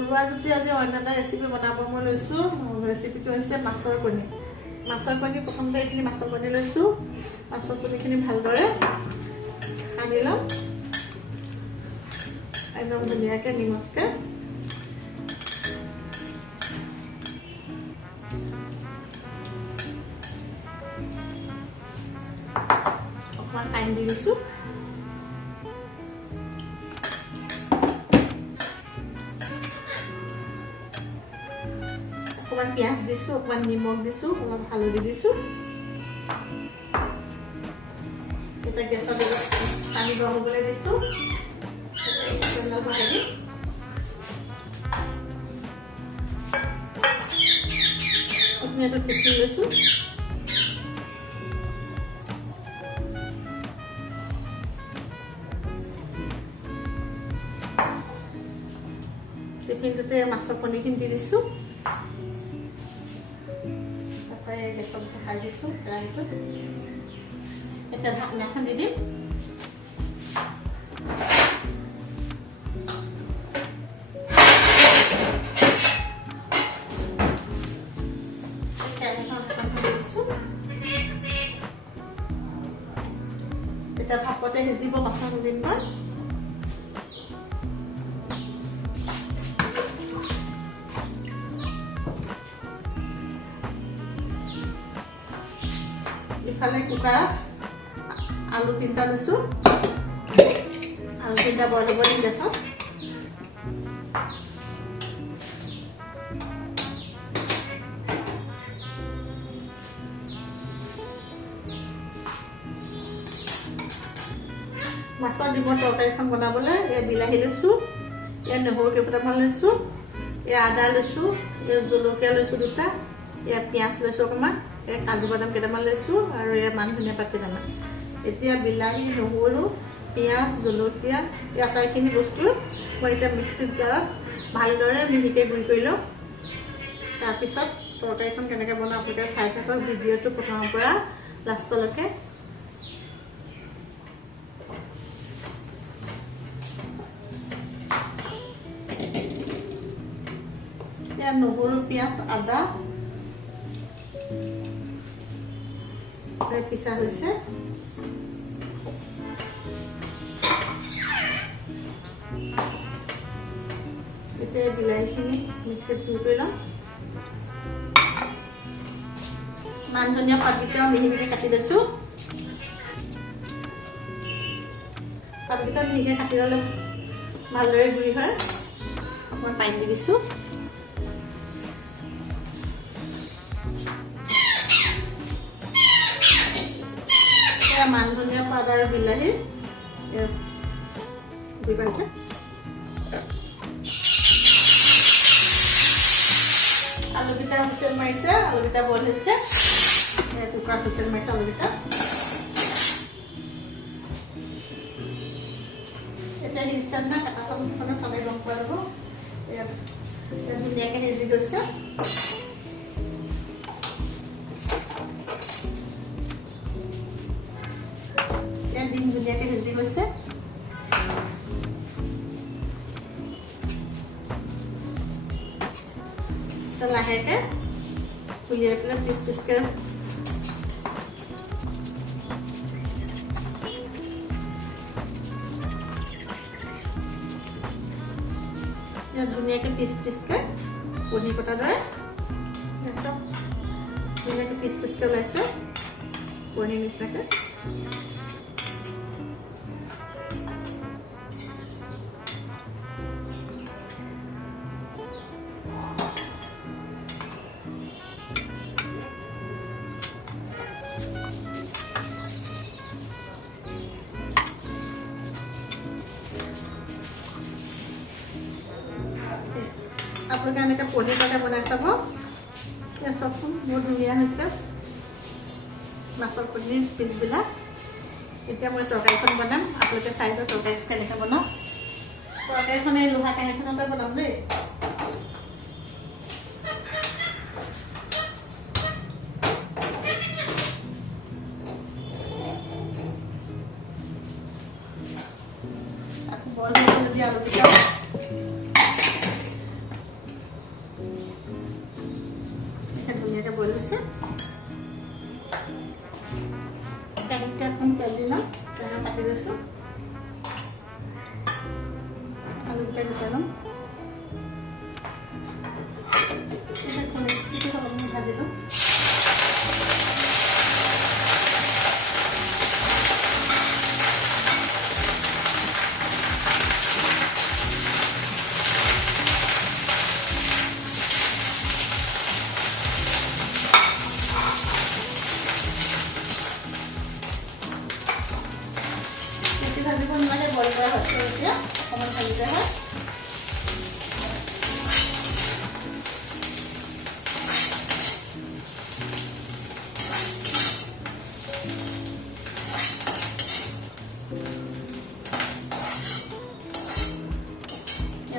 ঘৰুৱা যদি আজি অন্য এটা ৰেচিপি বনাব মই লৈছোঁ। ৰেচিপিটো হৈছে মাছৰ কণী। মাছৰ কণী প্ৰথমতে এইখিনি মাছৰ কণী লৈছোঁ। মাছৰ কণীখিনি ভালদৰে সানি ল'ম একদম ধুনীয়াকৈ নিমখকৈ। অকণমান টাইম দি দিছোঁ। অকণমান পিঁয়াজ দিছোঁ, অকণমান নিমখ দিছোঁ, অলপ হালধি দিছোঁ। এতিয়া গেছত পানী গৰম হ'বলৈ দিছোঁ। বহাই দিম। অসমীয়াটো টিফিন লৈছোঁ। টিফিনটোতে মাছৰ কণীখিনি দি দিছোঁ। তাতে গেছত বহাই দিছোঁ কেৰাহীটো। এতিয়া ঢাকনাখন দি দিম। এতিয়া ভাপতে সিজিব মাছৰ কণীখন। ইফালে কুকাৰত আলু 3টা লৈছোঁ। আলু 3টা বইল হ'ব দিম গেছত। মাছৰ ডিমৰ তৰকাৰীখন বনাবলৈ এই বিলাহী লৈছোঁ, ইয়াত নহৰু কেইফোটামান লৈছোঁ, ইয়াত আদা লৈছোঁ, ইয়াত জলকীয়া লৈছোঁ 2টা, ইয়াত পিঁয়াজ লৈছোঁ অকণমান, ইয়াত কাজু বাদাম কেইটামান লৈছোঁ আৰু ইয়াত মান ধনিয়া পাত কেইটামান। এতিয়া বিলাহী, নহৰু, পিঁয়াজ, জলকীয়া এই আটাইখিনি বস্তু মই এতিয়া মিক্সিত জাৰত ভালদৰে মিহিকৈ গুড়ি কৰি লওঁ। তাৰপিছত তৰকাৰীখন কেনেকৈ বনাওঁ আপোনালোকে চাই থাকক ভিডিঅ'টো প্ৰথমৰ পৰা লাষ্টলৈকে। এতিয়া নহৰু, পিঁয়াজ, আদা পিছা হৈছে। এতিয়া বিলাহীখিনি মিক্সিত গুড়ি কৰি ল'ম। মান ধনিয়া পাতকেইটাও মিহি মিহি কাটি লৈছোঁ। পাতকেইটা মিহিকৈ কাটি ল'লে ভালদৰে গুড়ি হয়। অকণমান পানী দি দিছোঁ। মান ধনিয়া পাত আৰু বিলাহী দি পাইছে। আলুকেইটা হুইচেল মাৰিছে, আলুকেইটা বইল হৈছে। কুকাৰত হুইচেল মাৰিছে আলুকেইটা। এতিয়া সিজিছে না কাটা চামুচখনে চালে গম পোৱা যাব। ইয়াত ধুনীয়াকৈ সিজি গৈছে। ডিম ধুনীয়াকৈ সিজি গৈছে। লাহেকৈ উলিয়াই পেলাই পিচ পিচকৈ ধুনীয়াকৈ পিচ পিচকৈ কণী কটা দৰে ধুনীয়াকৈ পিচ পিচকৈ ওলাইছে কণীৰ নিচিনাকৈ। আপোনালোকে এনেকৈ পনীৰ এটা বনাই চাব। এতিয়া চাওকচোন বহুত ধুনীয়া হৈছে মাছৰ কণীৰ পিচবিলাক। এতিয়া মই তৰকাৰীখন বনাম। আপোনালোকে চাই লওক তৰকাৰী কেনেকৈ বনাওঁ। তৰকাৰীখন এই লোহা কাঁহীখনতে বনাম দেই। আকৌ বইল হৈ যদি আলুকেইটা দিছে কেনেকৈ অকণ তেল দি লওঁ তেনেকৈ কাটি লৈছোঁ আলুকেইটা গুচাই ল'ম ভাজি ল'ম ভাজিব নালাগে বইল কৰা হৈছে এতিয়া অকণমান ভাজিলে হয়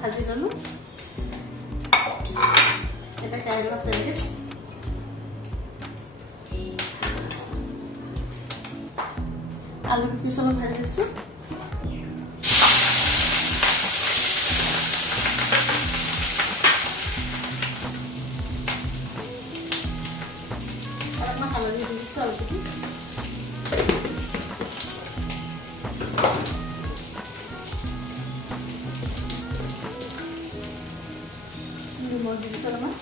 ভাজি ল'লোঁ এটা কেৰাহীত তেল দি আলু পিছ অলপ ভাজি দিছোঁ অলপমান হালধি দি দিছোঁ আলুটো নিমখ দি দিছোঁ অলপমান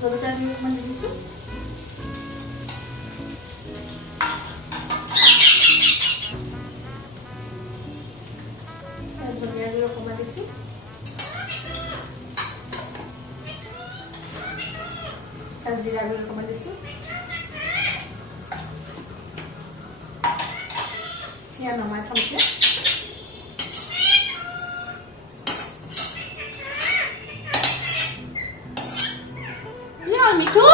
জলকীয়া দি অকণমান দি দিছোঁ ধনিয়া গুড়ি অকণমান দিছোঁ জিৰা গুড়ি অকণমান দিছোঁ ইয়াত নমাই থ'ম এতিয়া মিঠু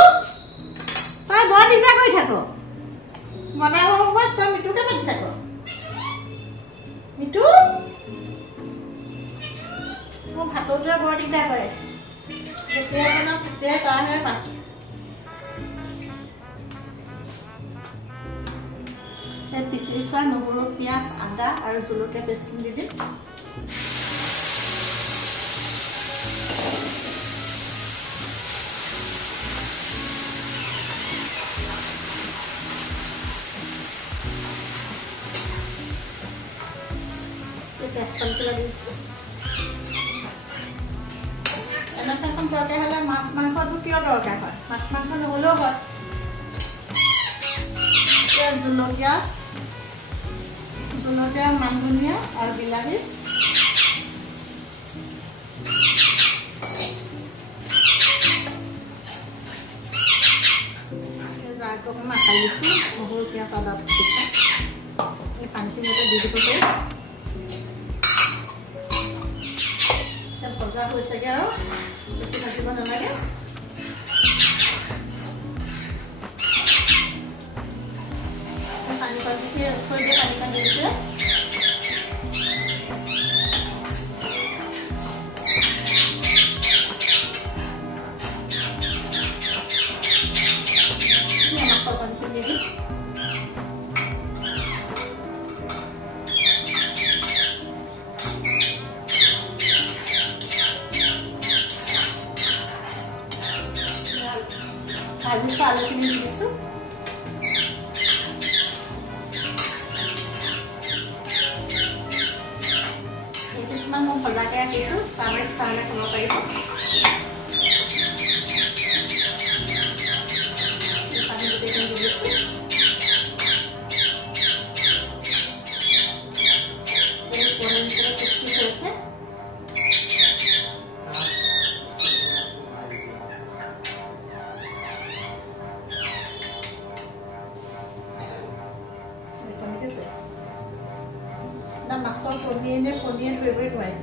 তই বৰ দিগদাৰ কৰি থাক বনাব সময়ত তই মিঠুকে মাতি থাক মিঠু মোৰ ভাতটোৱে বৰ দিগদাৰ কৰে যেতিয়া বনাওঁ তেতিয়াই কাৰণেহে মাত পিচি থোৱা নহৰু পিঁয়াজ আদা আৰু জলকীয়া পেষ্টখিনি দি দিম তেজপাতটো দিছোঁ এনেকৈ এখন তৰকাৰী হ'লে মাছ মাংসটো কিয় দৰকাৰ হয় মাছ মাংস নহ'লেও হয় জলকীয়া মান ধনিয়া আৰু বিলাহী জাৰটো অকণমান আটাই দিছোঁ নহৰু পিঁয়াজ আদা পিছা এই পানীখিনি দি দিব পাৰি ভজা হৈছেগৈ আৰু বেছি ভাজিব নালাগে পানী পানী থৈ দিয়ে পানী পানী দিছে মাছৰ পানীখিনি দি ভাজি থোৱা আলুখিনি দি দিছোঁ কিছুমান মই ভজাকৈ ৰাখিছোঁ তাৰমানে চাহলৈ খাব পাৰিব পানী গোটেইখিনি দি দিছোঁ এই পনীৰ নিচিনা টেষ্টি হৈছে মাছৰ পনীয়ে নে পনীয়ে ধৰিবই নোৱাৰি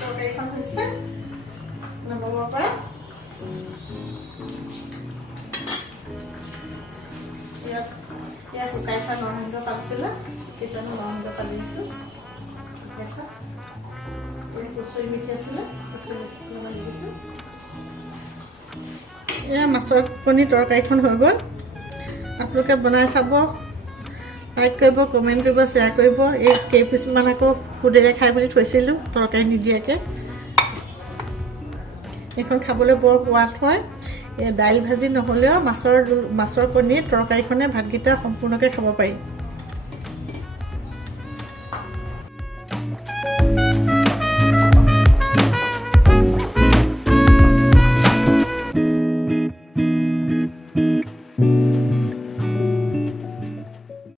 তৰকাৰীখন হৈছে নমাব পৰা ইয়াত শুকাই থোৱা নৰসিংহ পাত আছিলে সেইটো নৰসিংহ পাত দিছোঁ কচুৰি মিঠি আছিলে কচুৰি মিঠি অলপমান দি দিছোঁ এয়া মাছৰ কণী তৰকাৰীখন হৈ গ'ল। আপোনালোকে বনাই চাব, লাইক কৰিব, কমেণ্ট কৰিব, শ্বেয়াৰ কৰিব। এই কেইপিচমান আকৌ সুদেৰে খাই বুলি থৈছিলোঁ তৰকাৰী নিদিয়াকৈ। এইখন খাবলৈ বৰ সোৱাদ হয়। দাইল ভাজি নহ'লেও মাছৰ কণীৰ তৰকাৰীখনে ভাতকেইটা সম্পূৰ্ণকৈ খাব পাৰি।